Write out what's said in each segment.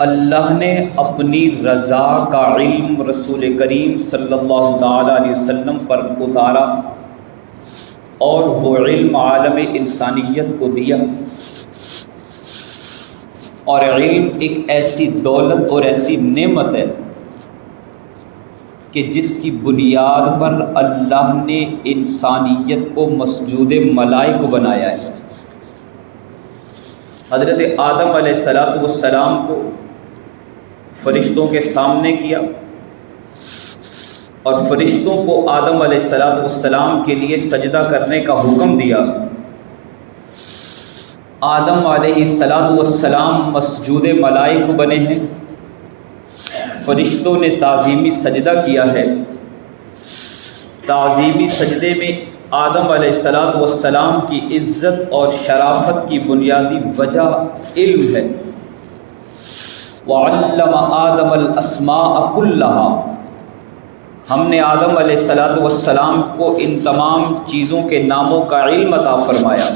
اللہ نے اپنی رضا کا علم رسول کریم صلی اللہ تعالی علیہ وسلم پر اتارا اور وہ علم عالم انسانیت کو دیا، اور علم ایک ایسی دولت اور ایسی نعمت ہے کہ جس کی بنیاد پر اللہ نے انسانیت کو مسجود ملائک بنایا ہے۔ حضرت آدم علیہ السلام کو فرشتوں کے سامنے کیا، اور فرشتوں کو آدم علیہ السلام کے لیے سجدہ کرنے کا حکم دیا۔ آدم علیہ السلام مسجود ملائک بنے ہیں، فرشتوں نے تعظیمی سجدہ کیا ہے۔ تعظیمی سجدے میں آدم علیہ السلام کی عزت اور شرافت کی بنیادی وجہ علم ہے۔ وَعَلَّمَ آدَمَ الْأَسْمَاءَ كُلَّهَا، ہم نے آدم علیہ السلام کو ان تمام چیزوں کے ناموں کا علم عطا فرمایا،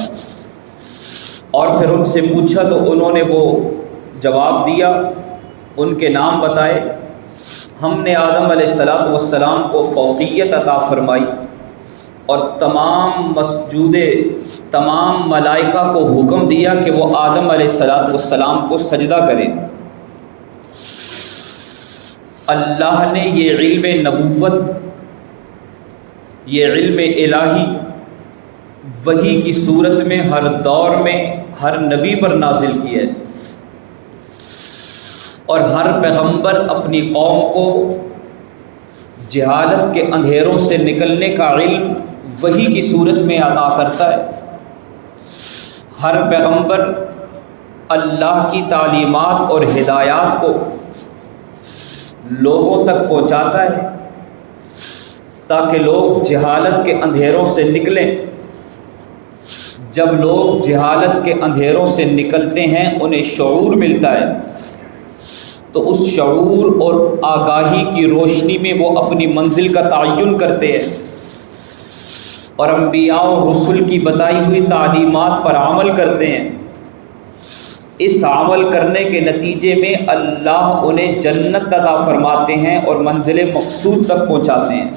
اور پھر ان سے پوچھا تو انہوں نے وہ جواب دیا، ان کے نام بتائے۔ ہم نے آدم علیہ السلام کو فوقیت عطا فرمائی، اور تمام ملائکہ کو حکم دیا کہ وہ آدم علیہ السلام کو سجدہ کریں۔ اللہ نے یہ علم نبوت، یہ علم الہی وحی کی صورت میں ہر دور میں ہر نبی پر نازل کیا ہے، اور ہر پیغمبر اپنی قوم کو جہالت کے اندھیروں سے نکلنے کا علم وحی کی صورت میں عطا کرتا ہے۔ ہر پیغمبر اللہ کی تعلیمات اور ہدایات کو لوگوں تک پہنچاتا ہے تاکہ لوگ جہالت کے اندھیروں سے نکلیں۔ جب لوگ جہالت کے اندھیروں سے نکلتے ہیں انہیں شعور ملتا ہے، تو اس شعور اور آگاہی کی روشنی میں وہ اپنی منزل کا تعین کرتے ہیں، اور انبیاء و رسل کی بتائی ہوئی تعلیمات پر عمل کرتے ہیں۔ اس عمل کرنے کے نتیجے میں اللہ انہیں جنت عطا فرماتے ہیں اور منزل مقصود تک پہنچاتے ہیں۔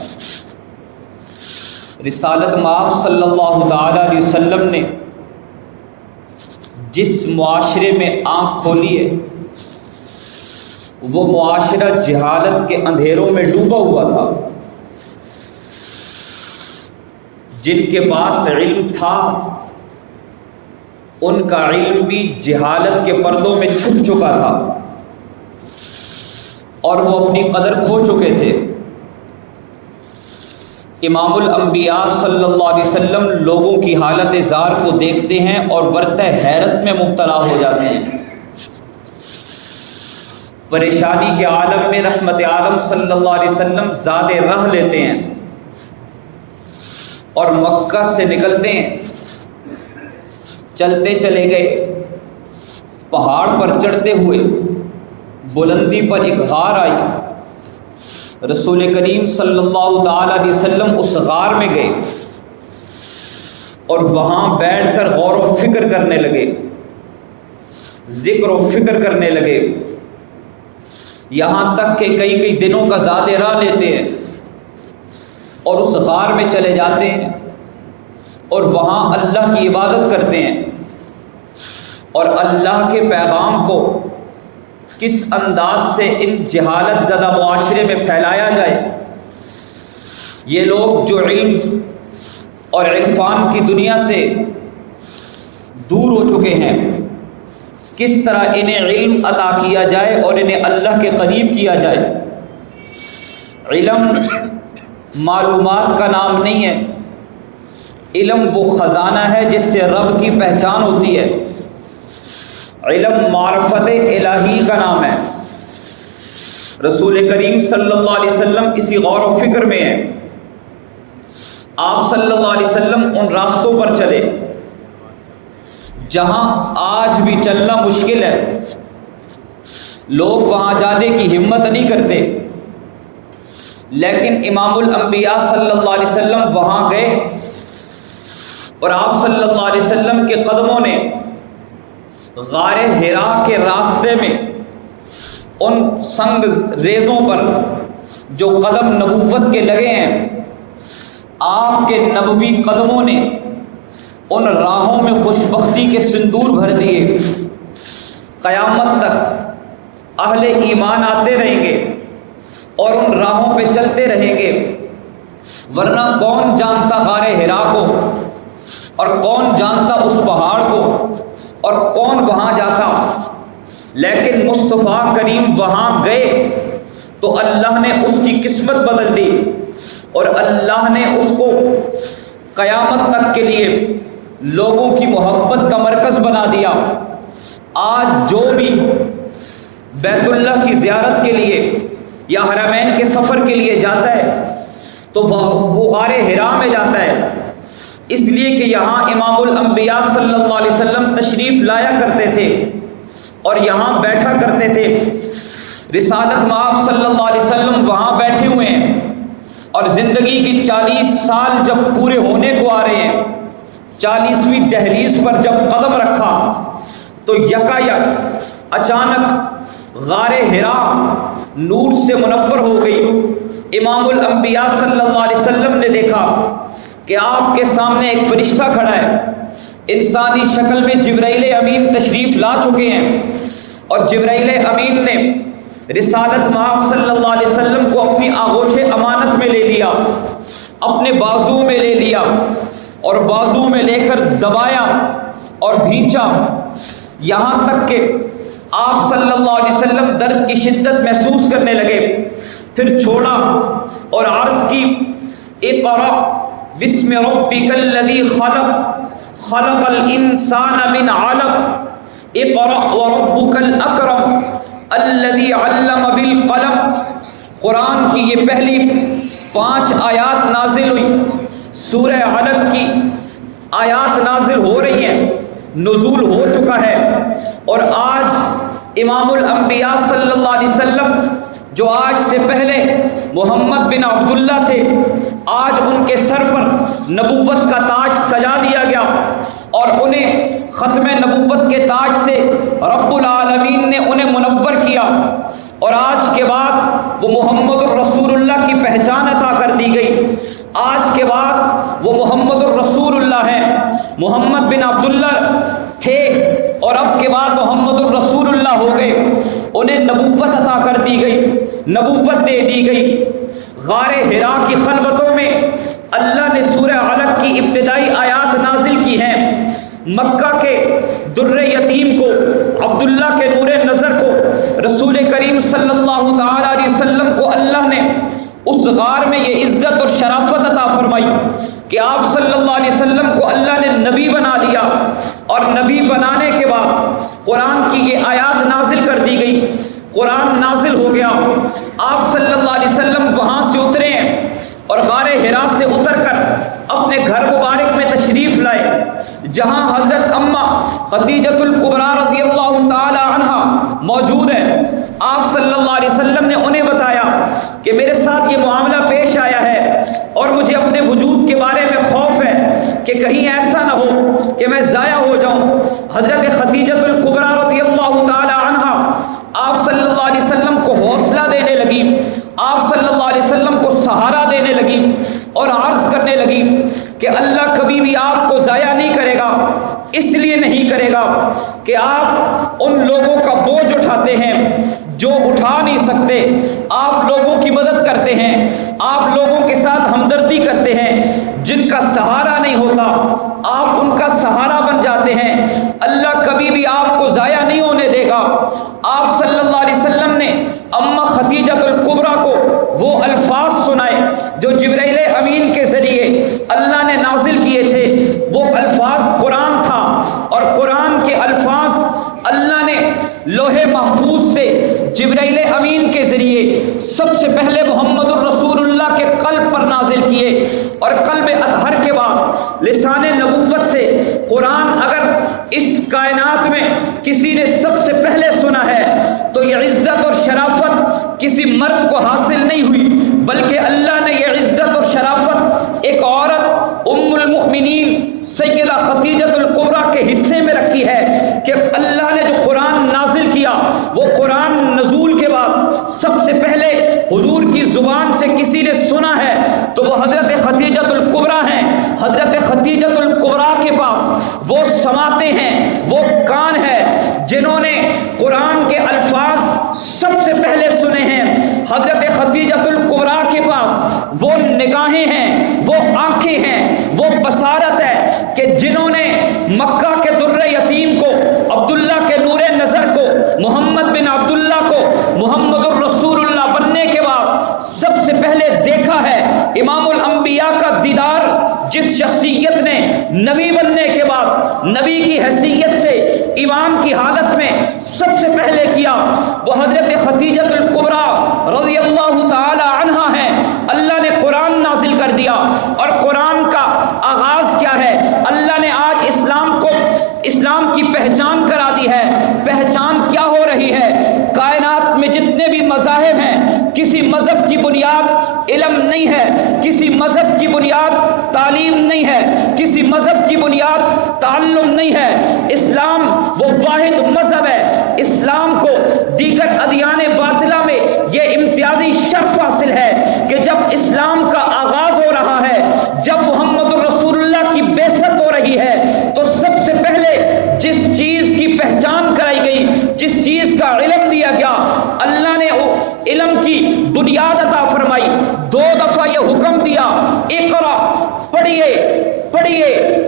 رسالت مآب صلی اللہ تعالی علیہ وسلم نے جس معاشرے میں آنکھ کھولی ہے، وہ معاشرہ جہالت کے اندھیروں میں ڈوبا ہوا تھا۔ جن کے پاس علم تھا ان کا علم بھی جہالت کے پردوں میں چھپ چکا تھا، اور وہ اپنی قدر کھو چکے تھے۔ امام الانبیاء صلی اللہ علیہ وسلم لوگوں کی حالت زار کو دیکھتے ہیں اور ورطہ حیرت میں مبتلا ہو جاتے ہیں۔ پریشانی کے عالم میں رحمت عالم صلی اللہ علیہ وسلم زاد راہ لیتے ہیں اور مکہ سے نکلتے ہیں۔ چلتے چلے گئے، پہاڑ پر چڑھتے ہوئے بلندی پر ایک غار آئی۔ رسول کریم صلی اللہ تعالی علیہ وسلم اس غار میں گئے اور وہاں بیٹھ کر غور و فکر کرنے لگے، ذکر و فکر کرنے لگے، یہاں تک کہ کئی دنوں کا زاد راہ لیتے ہیں اور اس غار میں چلے جاتے ہیں اور وہاں اللہ کی عبادت کرتے ہیں، اور اللہ کے پیغام کو کس انداز سے ان جہالت زدہ معاشرے میں پھیلایا جائے۔ یہ لوگ جو علم اور عرفان کی دنیا سے دور ہو چکے ہیں، کس طرح انہیں علم عطا کیا جائے اور انہیں اللہ کے قریب کیا جائے۔ علم معلومات کا نام نہیں ہے، علم وہ خزانہ ہے جس سے رب کی پہچان ہوتی ہے۔ علم معرفت الہی کا نام ہے۔ رسول کریم صلی اللہ علیہ وسلم اسی غور و فکر میں ہیں۔ آپ صلی اللہ علیہ وسلم ان راستوں پر چلے جہاں آج بھی چلنا مشکل ہے، لوگ وہاں جانے کی ہمت نہیں کرتے، لیکن امام الانبیاء صلی اللہ علیہ وسلم وہاں گئے، اور آپ صلی اللہ علیہ وسلم کے قدموں نے غار حرا کے راستے میں ان سنگ ریزوں پر جو قدم نبوت کے لگے ہیں، آپ کے نبوی قدموں نے ان راہوں میں خوشبختی کے سندور بھر دیے۔ قیامت تک اہل ایمان آتے رہیں گے اور ان راہوں پہ چلتے رہیں گے، ورنہ کون جانتا غار حرا کو، اور کون جانتا اس پہاڑ کو، اور کون وہاں جاتا۔ لیکن مصطفیٰ کریم وہاں گئے تو اللہ نے اس کی قسمت بدل دی، اور اللہ نے اس کو قیامت تک کے لیے لوگوں کی محبت کا مرکز بنا دیا۔ آج جو بھی بیت اللہ کی زیارت کے لیے یا حرمین کے سفر کے لیے جاتا ہے تو وہ غار حرا میں جاتا ہے، اس لیے کہ یہاں امام الانبیاء صلی اللہ علیہ وسلم تشریف لایا کرتے تھے اور یہاں بیٹھا کرتے تھے۔ رسالت مآب صلی اللہ علیہ وسلم وہاں بیٹھے ہوئے ہیں، اور زندگی کی 40 سال جب پورے ہونے کو آ رہے ہیں، 40ویں دہلیز پر جب قدم رکھا تو یکایک اچانک غار حرا نور سے منور ہو گئی۔ امام الانبیاء صلی اللہ علیہ وسلم نے دیکھا کہ آپ کے سامنے ایک فرشتہ کھڑا ہے، انسانی شکل میں جبرائیل امین تشریف لا چکے ہیں، اور جبرائیل امین نے رسالت مآب صلی اللہ علیہ وسلم کو اپنی آغوش امانت میں لے لیا، اپنے بازو میں لے لیا، اور بازو میں لے کر دبایا اور بھینچا، یہاں تک کہ آپ صلی اللہ علیہ وسلم درد کی شدت محسوس کرنے لگے۔ پھر چھوڑا اور عرض کی، اقرأ بسم ربک الذی خلق خلق الانسان من علق اقرأ وربک الاکرم الذی علم بالقلم۔ قرآن کی یہ پہلی 5 آیات نازل ہوئی، سورہ علق کی آیات نازل ہو رہی ہیں، نزول ہو چکا ہے، اور آج امام الانبیاء صلی اللہ علیہ وسلم جو آج سے پہلے محمد بن عبداللہ تھے، آج ان کے سر پر نبوت کا تاج سجا دیا گیا، اور انہیں ختم نبوت کے تاج سے رب العالمین نے انہیں منور کیا، اور آج کے بعد وہ محمد الرسول اللہ کی پہچان عطا کر دی گئی۔ آج کے بعد وہ محمد الرسول اللہ ہیں، محمد بن عبداللہ تھے اور اب کے بعد محمد الرسول اللہ ہو گئے، انہیں نبوت عطا کر دی گئی، نبوت دے دی گئی۔ غار حرا کی خلوتوں میں اللہ نے سورہ علق کی ابتدائی آیات نازل کی ہیں۔ مکہ کے در یتیم کو، عبداللہ کے نور نظر کو، رسول کریم صلی اللہ تعالی علیہ وسلم کو اللہ نے اس غار میں یہ عزت اور شرافت عطا فرمائی کہ آپ صلی اللہ علیہ وسلم کو اللہ نے نبی بنا دیا، اور نبی بنانے کے بعد قرآن کی یہ آیات نازل کر دی گئی، قرآن نازل ہو گیا۔ آپ صلی اللہ علیہ وسلم وہاں سے اترے ہیں اور غار حرا سے اتر کر اپنے گھر مبارک میں تشریف لائے، جہاں حضرت اماں خدیجۃ الکبریٰ رضی اللہ تعالی عنہا موجود ہے۔ آپ صلی اللہ علیہ وسلم نے انہیں بتایا کہ میرے ساتھ یہ معاملہ پیش آیا ہے، اور مجھے اپنے وجود کے بارے میں خوف ہے کہ کہیں ایسا نہ ہو کہ میں ضائع ہو جاؤں۔ حضرت خدیجۃ الکبریٰ رضی اللہ تعالی عنہا آپ صلی اللہ علیہ وسلم کو حوصلہ دینے لگی، آپ صلی اللہ علیہ وسلم کو سہارا دینے لگی، اور عرض کرنے لگی کہ اللہ کبھی بھی آپ کو ضائع نہیں کرے گا، اس لیے نہیں کرے گا کہ آپ ان لوگوں کا بوجھ اٹھاتے ہیں جو اٹھا نہیں سکتے، آپ لوگوں کی مدد کرتے ہیں، آپ لوگوں کے ساتھ ہمدردی کرتے ہیں، جن کا سہارا نہیں ہوتا آپ ان کا سہارا بن جاتے ہیں، اللہ کبھی بھی آپ کو ضائع نہیں ہونے دے گا۔ آپ صلی اللہ علیہ وسلم نے اماں خدیجۃ الکبریٰ کو وہ الفاظ سنائے جو جبرائیل امین کے ذریعے اللہ نے نازل کیے تھے، وہ الفاظ قرآن تھا، اور قرآن کے الفاظ اللہ نے لوح محفوظ سے جبرائیل امین کے ذریعے سب سے پہلے محمد الرسول اللہ کے قلب پر نازل کیے، اور قلب اطہر کے بعد لسان نبوت سے قرآن اگر اس کائنات میں کسی نے سب سے پہلے سنا ہے تو یہ عزت اور شرافت کسی مرد کو حاصل نہیں ہوئی، بلکہ اللہ نے یہ عزت اور شرافت ایک عورت ام المؤمنین سیدہ خدیجۃ الکبریٰ کے حصے میں رکھی ہے کہ اللہ نے جو قرآن نازل کیا وہ قرآن نزول کے بعد سب سے پہلے حضور کی زبان سے کسی نے سنا ہے تو وہ حضرت خدیجہ الکبریٰ ہیں۔ حضرت خدیجہ الکبریٰ کے پاس وہ سماعتیں ہیں، وہ کان ہے جنہوں نے قرآن کے الفاظ سب سے پہلے سنے ہیں۔ حضرت خدیجہ الکبریٰ کے پاس وہ نگاہیں ہیں، وہ آنکھیں ہیں، وہ بصارت ہے کہ جنہوں نے مکہ کے در یتیم کو، عبداللہ کے نور نظر کو، محمد بن عبداللہ کو محمد الرسول اللہ بننے کے بعد سب سے پہلے دیکھا ہے۔ امام الانبیاء کا دیدار جس شخصیت نے نبی بننے کے بعد نبی کی حیثیت سے ایمان کی حالت میں سب سے پہلے کیا، وہ حضرت خدیجہ الکبریٰ رضی اللہ تعالی عنہا ہے۔ اللہ نے قرآن نازل کر دیا، اور قرآن کا آغاز کیا ہے؟ اللہ نے آج اسلام کی پہچان کرا دی ہے۔ پہچان کیا ہو رہی ہے؟ کائنات میں جتنے بھی مذاہب ہیں، کسی مذہب کی بنیاد علم نہیں ہے، کسی مذہب کی بنیاد تعلیم نہیں ہے، کسی مذہب کی بنیاد تعلم نہیں ہے۔ اسلام وہ واحد مذہب ہے۔ اسلام کو دیگر ادیان باطلہ میں یہ امتیازی شرف حاصل ہے کہ جب اسلام کا آغاز ہو رہا ہے، جب محمد الرسول اللہ کی بعثت ہو رہی ہے، تو سب سے پہلے جس چیز کی پہچان کرائی گئی، جس چیز کا علم دیا گیا، اللہ نے علم کی بنیاد عطا فرمائی۔ 2 دفعہ یہ حکم دیا، اقرا، پڑھیے،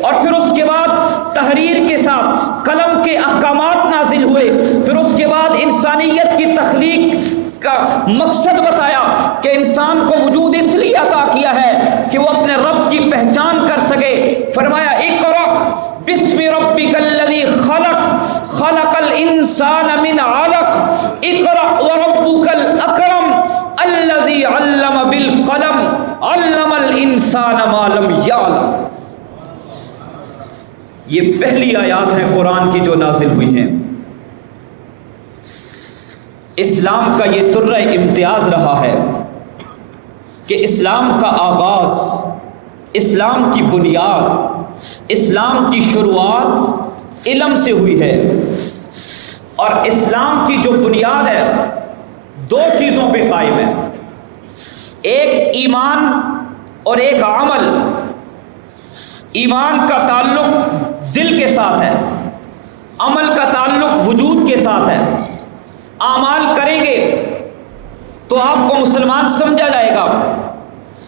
اور پھر اس کے بعد تحریر کے ساتھ قلم کے احکامات نازل ہوئے۔ پھر اس کے بعد انسانیت کی تخلیق کا مقصد بتایا کہ انسان کو وجود اس لیے عطا کیا ہے کہ وہ اپنے رب کی پہچان کر سکے۔ فرمایا اقرا بسم ربک الذی خلق الانسان من علق اقرا وربک الاکرم الذی علم بالقلم علم الانسان ما لم یعلم۔ یہ پہلی آیات ہیں قرآن کی جو نازل ہوئی ہیں۔ اسلام کا یہ طرہ امتیاز رہا ہے کہ اسلام کا آغاز، اسلام کی بنیاد، اسلام کی شروعات علم سے ہوئی ہے۔ اور اسلام کی جو بنیاد ہے 2 چیزوں پہ قائم ہے، ایک ایمان اور ایک عمل۔ ایمان کا تعلق دل کے ساتھ ہے، عمل کا تعلق وجود کے ساتھ ہے۔ اعمال کریں گے تو آپ کو مسلمان سمجھا جائے گا۔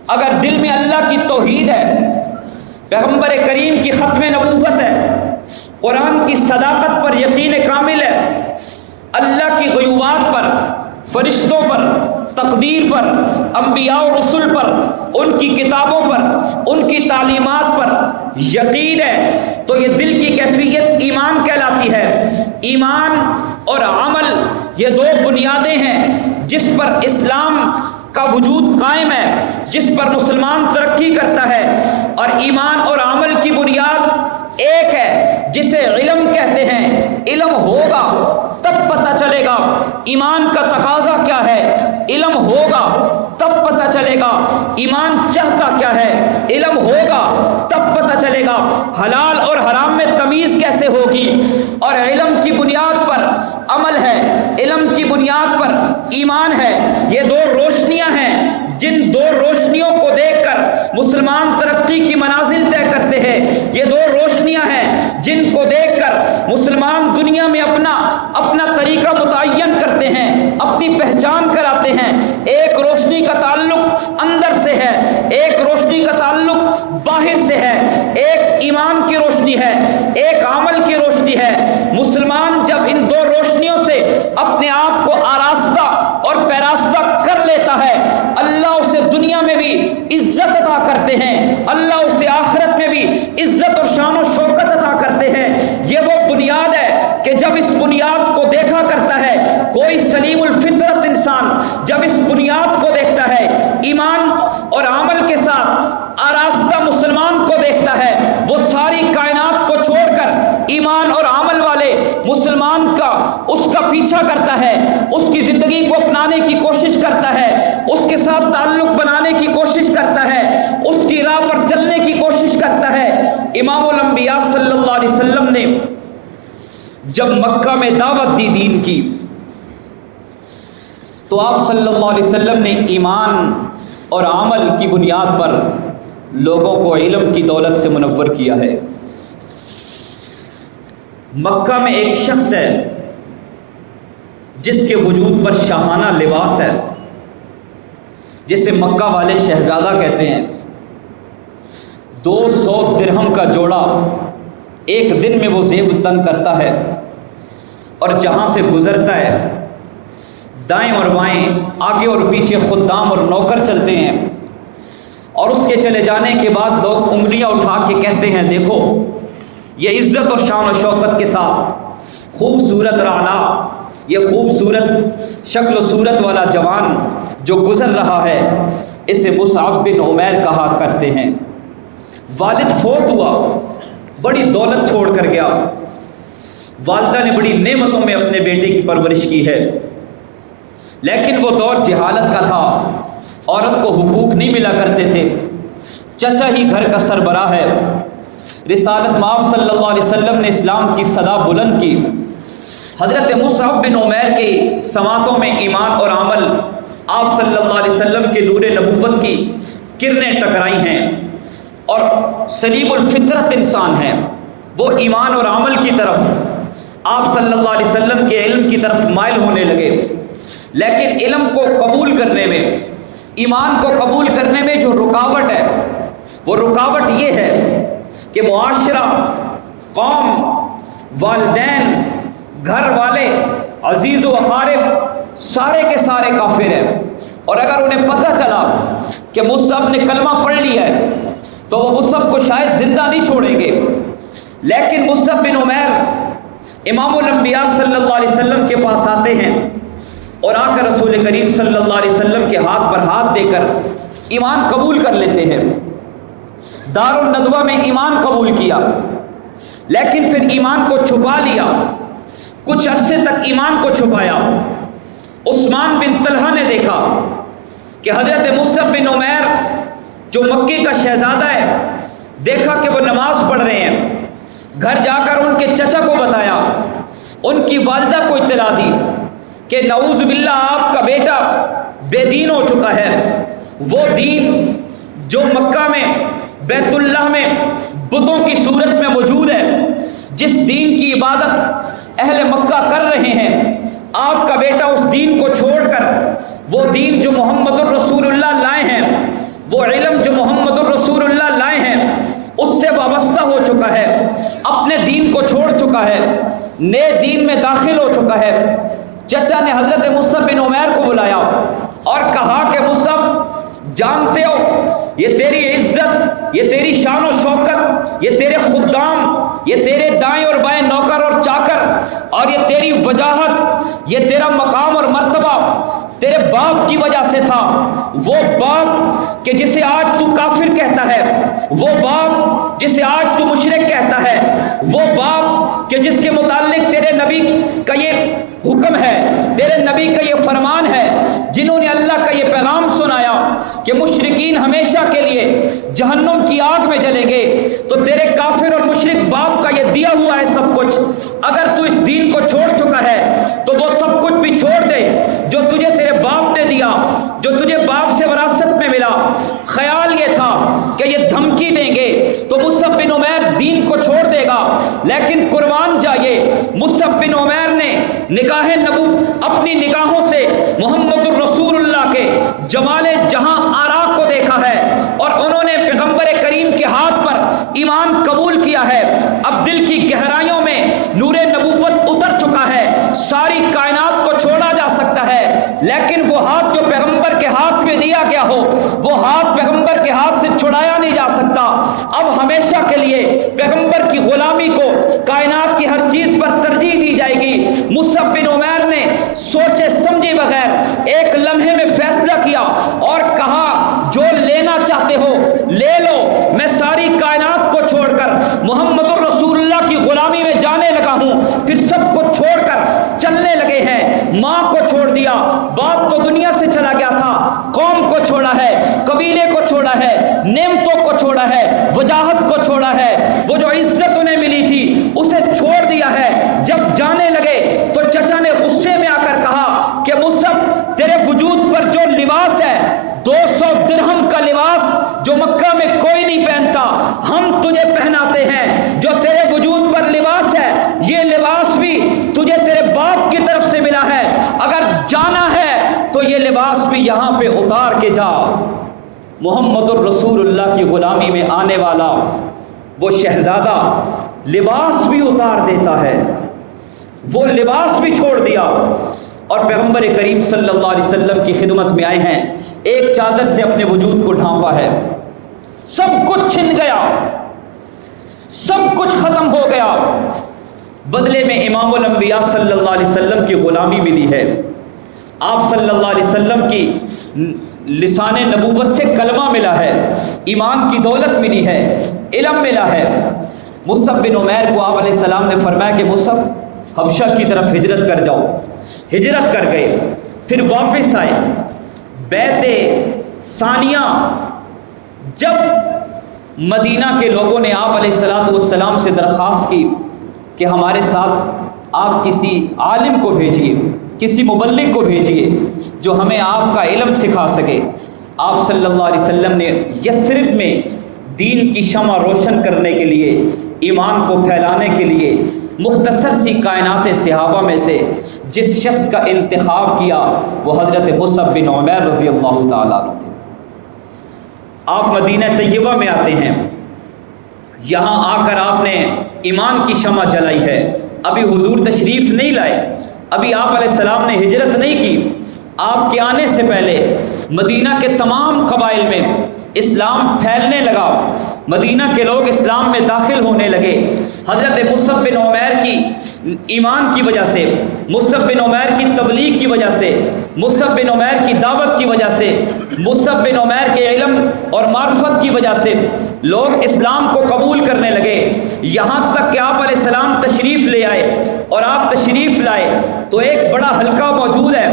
اگر دل میں اللہ کی توحید ہے، پیغمبر کریم کی ختم نبوت ہے، قرآن کی صداقت پر یقین کامل ہے، اللہ کی غیوبات پر، فرشتوں پر، تقدیر پر، انبیاء و رسل پر، ان کی کتابوں پر، ان کی تعلیمات پر یقین ہے، تو یہ دل کی کیفیت ایمان کہلاتی ہے۔ ایمان اور عمل یہ 2 بنیادیں ہیں جس پر اسلام کا وجود قائم ہے، جس پر مسلمان ترقی کرتا ہے۔ اور ایمان اور عمل کی بنیاد ایک ہے جسے علم کہتے ہیں۔ علم ہوگا تب پتہ چلے گا ایمان کا تقاضا کیا ہے، علم ہوگا تب پتہ چلے گا ایمان چاہتا کیا ہے، علم ہوگا تب پتہ چلے گا حلال اور حرام میں تمیز کیسے ہوگی۔ اور علم کی بنیاد پر عمل ہے، علم کی بنیاد پر ایمان ہے۔ یہ 2 روشنیاں ہیں، جن 2 روشنیوں کو دیکھ کر مسلمان ترقی کی منازل طے کرتے ہیں۔ یہ 2 روشنیاں ہیں جن کو دیکھ کر مسلمان دنیا میں اپنا طریقہ متعین کرتے ہیں، اپنی پہچان کراتے ہیں۔ ایک روشنی کا تعلق اندر سے ہے، ایک روشنی کا تعلق باہر سے ہے، ایک ایمان کی روشنی ہے، ایک عمل کی روشنی ہے۔ مسلمان جب ان 2 روشنیوں سے اپنے آپ کو آراستہ اور پیراستہ کر لیتا ہے، اللہ اسے دنیا میں بھی عزت عطا کرتے ہیں، اللہ اسے آخرت میں بھی عزت اور شان و شوکت عطا کرتے ہیں۔ یہ وہ بنیاد ہے کہ جب اس بنیاد کو دیکھا کرتا ہے کوئی سلیم الفطرت انسان، جب اس بنیاد کو دیکھتا ہے، ایمان اور عمل کے ساتھ آراستہ مسلمان کو دیکھتا ہے، وہ ساری کائنات کو چھوڑ کر ایمان اور عمل والے مسلمان کا اس کا پیچھا کرتا ہے، اس کی زندگی کو اپنانے کی کوشش کرتا ہے، اس کے ساتھ تعلق بنانے کی کوشش کرتا ہے، اس کی راہ پر چلنے کی کوشش کرتا ہے۔ امام الانبیاء صلی اللہ علیہ وسلم نے جب مکہ میں دعوت دی دین کی، تو آپ صلی اللہ علیہ وسلم نے ایمان اور عمل کی بنیاد پر لوگوں کو علم کی دولت سے منور کیا ہے۔ مکہ میں ایک شخص ہے جس کے وجود پر شاہانہ لباس ہے، جسے مکہ والے شہزادہ کہتے ہیں۔ 200 درہم کا جوڑا ایک دن میں وہ زیب تن کرتا ہے، اور جہاں سے گزرتا ہے دائیں اور بائیں، آگے اور پیچھے خدام اور نوکر چلتے ہیں، اور اس کے چلے جانے کے بعد لوگ انگلیاں اٹھا کے کہتے ہیں دیکھو یہ عزت اور شان و شوکت کے ساتھ خوبصورت رانا، یہ خوبصورت شکل و صورت والا جوان جو گزر رہا ہے، اسے مصعب بن عمیر کہا کرتے ہیں۔ والد فوت ہوا، بڑی دولت چھوڑ کر گیا، والدہ نے بڑی نعمتوں میں اپنے بیٹے کی پرورش کی ہے، لیکن وہ دور جہالت کا تھا، عورت کو حقوق نہیں ملا کرتے تھے، چچا ہی گھر کا سربراہ ہے۔ رسالت مآب صلی اللہ علیہ وسلم نے اسلام کی صدا بلند کی، حضرت مصعب بن عمیر کی سماعتوں میں ایمان اور عمل آپ صلی اللہ علیہ وسلم کے نور نبوت کی کرنیں ٹکرائی ہیں، اور سلیم الفطرت انسان ہے، وہ ایمان اور عمل کی طرف، آپ صلی اللہ علیہ وسلم کے علم کی طرف مائل ہونے لگے۔ لیکن علم کو قبول کرنے میں، ایمان کو قبول کرنے میں جو رکاوٹ ہے، وہ رکاوٹ یہ ہے کہ معاشرہ، قوم، والدین، گھر والے، عزیز و اقارب سارے کے سارے کافر ہیں، اور اگر انہیں پتہ چلا کہ مصعب نے کلمہ پڑھ لیا ہے تو وہ مصعب کو شاید زندہ نہیں چھوڑیں گے۔ لیکن مصعب بن عمیر امام الانبیاء صلی اللہ علیہ وسلم کے پاس آتے ہیں، اور آ کر رسول کریم صلی اللہ علیہ وسلم کے ہاتھ پر ہاتھ دے کر ایمان قبول کر لیتے ہیں۔ دار الندوہ میں ایمان قبول کیا، لیکن پھر ایمان کو چھپا لیا، کچھ عرصے تک ایمان کو چھپایا۔ عثمان بن طلحہ نے دیکھا کہ حضرت مصعب بن عمیر جو مکے کا شہزادہ ہے، دیکھا کہ وہ نماز پڑھ رہے ہیں، گھر جا کر ان کے چچا کو بتایا، ان کی والدہ کو اطلاع دی کہ نعوذ باللہ آپ کا بیٹا بے دین ہو چکا ہے، وہ دین جو مکہ میں بیت اللہ میں بتوں کی صورت میں موجود ہے، جس دین کی عبادت اہل مکہ کر رہے ہیں، آپ کا بیٹا اس دین کو چھوڑ کر وہ دین جو محمد الرسول اللہ لائے ہیں، وہ علم جو محمد الرسول اللہ لائے ہیں، اس سے وابستہ ہو چکا ہے، اپنے دین کو چھوڑ چکا ہے، نئے دین میں داخل ہو چکا ہے۔ چچا نے حضرت مصعب بن عمیر کو بلایا اور کہا کہ مصعب جانتے ہو یہ تیری عزت، یہ تیری شان و شوکت، یہ تیرے خدام، یہ تیرے دائیں اور بائیں نوکر اور چاکر، اور یہ تیری وجاہت، یہ تیرا مقام اور مرتبہ تیرے باپ کی وجہ سے تھا۔ وہ باپ کہ جسے آج تو کافر کہتا ہے، وہ باپ جسے آج تو مشرک کہتا ہے، وہ باپ کہ جس کے متعلق تیرے نبی کا یہ حکم ہے، تیرے نبی کا یہ فرمان ہے، جنہوں نے اللہ کا یہ پیغام سنایا کہ مشرکین ہمیشہ کے لیے جہنم کی آگ میں جلیں گے، تو تیرے کافر اور مشرک باپ کا یہ دیا ہوا ہے سب کچھ، اگر تو اس دین کو چھوڑ چکا ہے تو وہ سب کچھ بھی چھوڑ دے جو تجھے تیرے باپ نے دیا، جو تجھے باپ سے وراثت میں ملا۔ خیال یہ تھا کہ یہ دھمکی دیں گے تو مصعب بن عمیر دین کو چھوڑ دے گا، لیکن قربان جائے مصعب بن عمیر نے نگاہ اپنی نگاہوں سے محمد الرسول اللہ کے جمال جہاں آرا کو دیکھا ہے، اور انہوں نے پیغمبر کریم کے ہاتھ پر ایمان قبول کیا ہے۔ اب دل کی گہرائیوں میں نور نبوت اتر چکا ہے، ساری کائنات کو چھوڑا جا سکتا ہے، لیکن وہ ہاتھ جو پیغمبر کے ہاتھ میں دیا گیا ہو، وہ ہاتھ پیغمبر کے ہاتھ سے چھڑایا نہیں جا سکتا۔ اب ہمیشہ کے لیے پیغمبر کی غلامی کو کائنات کی ہر چیز پر ترجیح دی جائے گی۔ مصعب بن عمیر نے سوچے سمجھے بغیر ایک لمحے میں فیصلہ کیا اور کہا جو لینا چاہتے ہو لے لو، میں ساری کائنات کو چھوڑ کر محمد الرسول اللہ کی غلامی میں جانے لگا ہوں۔ پھر سب کو چھوڑ کر چلنے لگے ہیں۔ ماں کو چھوڑ دیا، باپ تو دنیا سے چلا گیا تھا، قوم کو چھوڑا ہے، قبیلے کو چھوڑا ہے، نعمتوں کو چھوڑا ہے، وجاہت کو چھوڑا ہے، وہ جو عزت انہیں ملی تھی اسے چھوڑ دیا ہے۔ جب جانے لگے تو چچا نے غصے میں آ کر کہا کہ مصعب تیرے وجود پر جو لباس ہے 200 درہم کا لباس جو مکہ میں کوئی نہیں پہنتا ہم تجھے پہناتے ہیں، جو تیرے وجود پر لباس ہے یہ لباس بھی تجھے تیرے باپ کی طرف سے ملا ہے، اگر جانا ہے تو یہ لباس بھی یہاں پہ اتار کے جا۔ محمد الرسول اللہ کی غلامی میں آنے والا وہ شہزادہ لباس بھی اتار دیتا ہے، وہ لباس بھی چھوڑ دیا اور پیغمبر کریم صلی اللہ علیہ وسلم کی خدمت میں آئے ہیں، ایک چادر سے اپنے وجود کو ڈھانپا ہے، سب کچھ چھن گیا، سب کچھ ختم ہو گیا، بدلے میں امام الانبیاء صلی اللہ علیہ وسلم کی غلامی ملی ہے۔ آپ صلی اللہ علیہ وسلم کی لسان نبوت سے کلمہ ملا ہے، ایمان کی دولت ملی ہے، علم ملا ہے۔ مصعب بن عمیر کو آپ علیہ السلام نے فرمایا کہ مصعب حبشہ کی طرف ہجرت کر جاؤ، ہجرت کر گئے، پھر واپس آئے۔ بیعت ثانیہ جب مدینہ کے لوگوں نے آپ علیہ السلام سے درخواست کی کہ ہمارے ساتھ آپ کسی عالم کو بھیجیے، کسی مبلغ کو بھیجیے جو ہمیں آپ کا علم سکھا سکے، آپ صلی اللہ علیہ وسلم نے یثرب میں دین کی شمع روشن کرنے کے لیے، ایمان کو پھیلانے کے لیے مختصر سی کائنات صحابہ میں سے جس شخص کا انتخاب کیا وہ حضرت مصعب بن عمیر رضی اللہ تعالیٰ عنہ تھے۔ آپ مدینہ طیبہ میں آتے ہیں، یہاں آ کر آپ نے ایمان کی شمع جلائی ہے، ابھی حضور تشریف نہیں لائے، ابھی آپ علیہ السلام نے ہجرت نہیں کی۔ آپ کے آنے سے پہلے مدینہ کے تمام قبائل میں اسلام پھیلنے لگا، مدینہ کے لوگ اسلام میں داخل ہونے لگے۔ حضرت مصعب بن عمیر کی ایمان کی وجہ سے، مصعب بن عمیر کی تبلیغ کی وجہ سے، مصعب بن عمیر کی دعوت کی وجہ سے، مصعب بن عمیر کے علم اور معرفت کی وجہ سے لوگ اسلام کو قبول کرنے لگے، یہاں تک کہ آپ علیہ السلام تشریف لے آئے۔ اور آپ تشریف لائے تو ایک بڑا حلقہ موجود ہے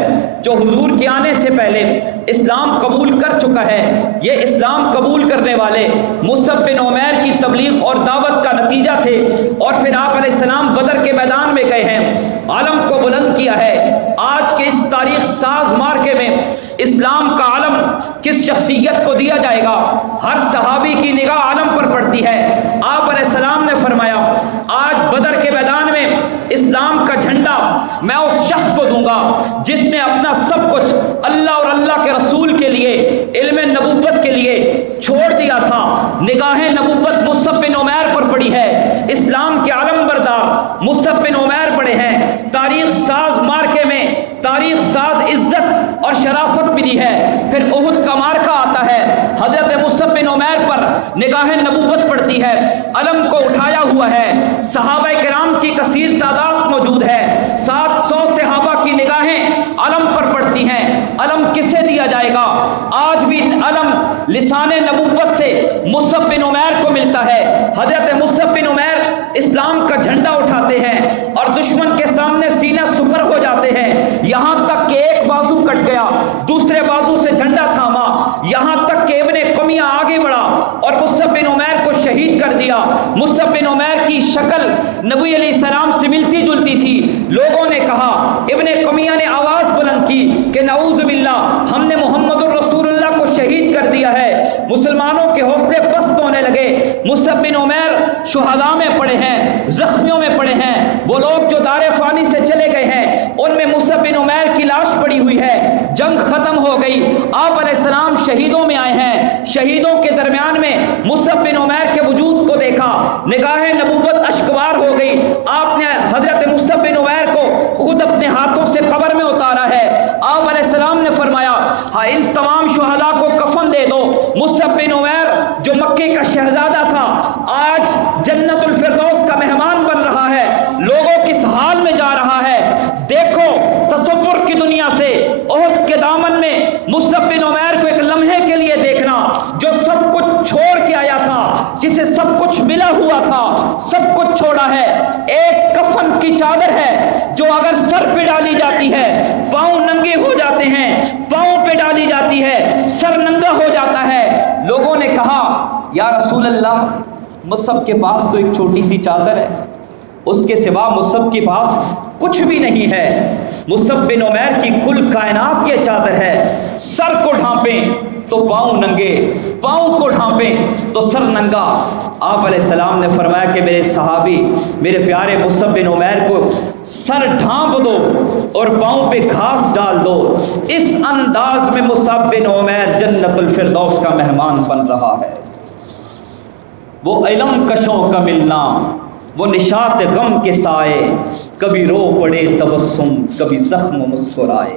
جو حضور کے آنے سے پہلے اسلام قبول کر چکا ہے۔ یہ اسلام قبول کرنے والے مصعب بن عمیر کی تبلیغ اور دعوت کا نتیجہ تھے، اور پھر آپ علیہ السلام بدر کے میدان میں گئے ہیں، علم کو بلند کیا ہے۔ آج کے اس تاریخ ساز مارکے میں اسلام کا علم کس شخصیت کو دیا جائے گا؟ ہر صحابی کی نگاہ علم پر پڑتی ہے۔ آپ علیہ السلام نے فرمایا آج بدر کے میدان میں اسلام کا جھنڈا میں اس شخص کو دوں گا جس نے اپنا سب کچھ اللہ اور اللہ کے رسول کے لیے، علم نبوت کے لیے چھوڑ دیا تھا۔ نگاہ نبوت مصعب بن عمیر پر پڑی ہے، اسلام کے علم بردار مصعب بن عمیر پڑے ہیں۔ تاریخ ساز مارکے میں تاریخ ساز عزت اور شرافت ملی ہے۔ پھر احد کا مارکہ آتا ہے، حضرت مصعب بن عمیر پر نگاہ نبوت پڑتی ہے، علم کو اٹھایا ہوا ہے، صحابہ کرام کی کثیر تعداد موجود ہے، 700 صحابہ کی نگاہیں علم پر پڑتی ہیں۔ علم کسے دیا جائے گا؟ آج بھی علم لسان نبوت سے مصعب بن عمیر کو ملتا ہے۔ حضرت مصعب بن عمیر اسلام کا جھنڈا اٹھاتے ہیں اور دشمن کے سامنے سینہ سپر ہو جاتے ہیں، یہاں تک کہ ایک بازو کٹ گیا، دوسرے بازو سے جھنڈا تھاما، یہاں تک کہ ابن قمیہ آگے بڑھا اور مصعب بن عمیر کو شہید کر دیا۔ مصعب بن عمیر کی شکل نبی علیہ السلام سے ملتی جلتی تھی، لوگوں نے کہا، ابن قمیہ نے آواز بلند کی کہ نعوذ باللہ، ہم نے محمد الرسول اللہ کو شہید کر دیا ہے۔ مسلمانوں کے حوصلے پست ہونے لگے۔ مصعب بن عمیر شہداء میں پڑے ہیں، زخمیوں میں پڑے ہیں، وہ لوگ جو دار فانی سے چلے گئے ہیں ان میں مصعب بن عمیر کی لاش پڑی ہوئی ہے۔ جنگ ختم ہو گئی، آپ علیہ السلام شہیدوں میں آئے ہیں، شہیدوں کے درمیان میں مصعب بن عمیر کے وجود کو دیکھا، نگاہ نبوت اشکبار ہو گئی۔ آپ نے حضرت مصعب بن عمیر کو خود اپنے ہاتھوں سے قبر میں اتارا ہے۔ آپ علیہ السلام نے فرمایا ہاں ان تمام شہداء کو کفن دے دو۔ مصعب بن عمیر جو مکے کا شہزادہ تھا آج جنت الفردوس کا مہمان بن رہا ہے، لوگوں کس حال میں جا رہا ہے دیکھو۔ تصور کی دنیا سے احد کے دامن میں مصعب بن عمیر کو ایک لمحے کے لیے دیکھنا، جو سب کچھ چھوڑ کے آیا تھا، جسے سب کچھ ملا ہوا تھا سب کچھ چھوڑا ہے، ایک کفن کی چادر ہے جو اگر سر پہ ڈالی جاتی ہے پاؤں ننگے ہو جاتے ہیں، پاؤں پہ ڈالی جاتی ہے سر ننگا ہو جاتا ہے۔ لوگوں نے کہا یا رسول اللہ مصعب کے پاس تو ایک چھوٹی سی چادر ہے، اس کے سوا مصعب کے پاس کچھ بھی نہیں ہے، مصعب بن عمیر کی کل کائنات کی چادر ہے، سر کو ڈھانپیں تو پاؤں ننگے، پاؤں کو ڈھانپیں تو سر ننگا۔ آپ علیہ السلام نے فرمایا کہ میرے صحابی میرے پیارے مصعب بن عمیر کو سر ڈھانپ دو اور پاؤں پہ گھاس ڈال دو، اس انداز میں مصعب بن عمیر جنت الفردوس کا مہمان بن رہا ہے۔ وہ علم کشوں کا ملنا، وہ نشاط غم کے سائے، کبھی رو پڑے تبسم کبھی زخم مسکرائے۔